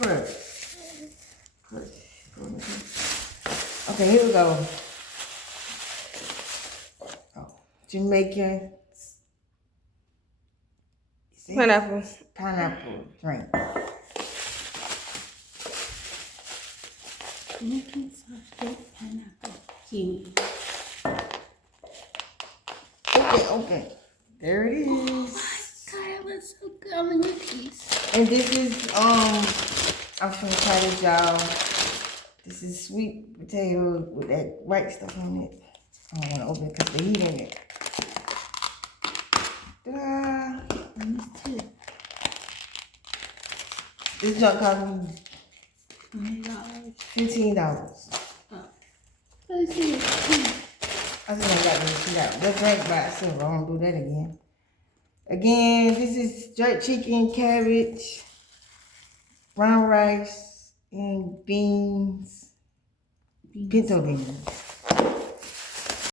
Push. Okay, here we go. Oh, Jamaican. Pineapple. Pineapple drink. Jamaican soft drink, pineapple, kiwi. Okay. There it is. Oh my god, it was so good. I'm gonna piece. And this is I'm gonna try this, y'all. This is sweet potato with that white stuff on it. I don't want to open it because the heat in it. Ta-da! This junk cost me $15. Let's see. I think I got this shit out. Let's drink by itself. I won't do that again. Again, this is jerk chicken, cabbage, brown rice, and beans. Pinto beans.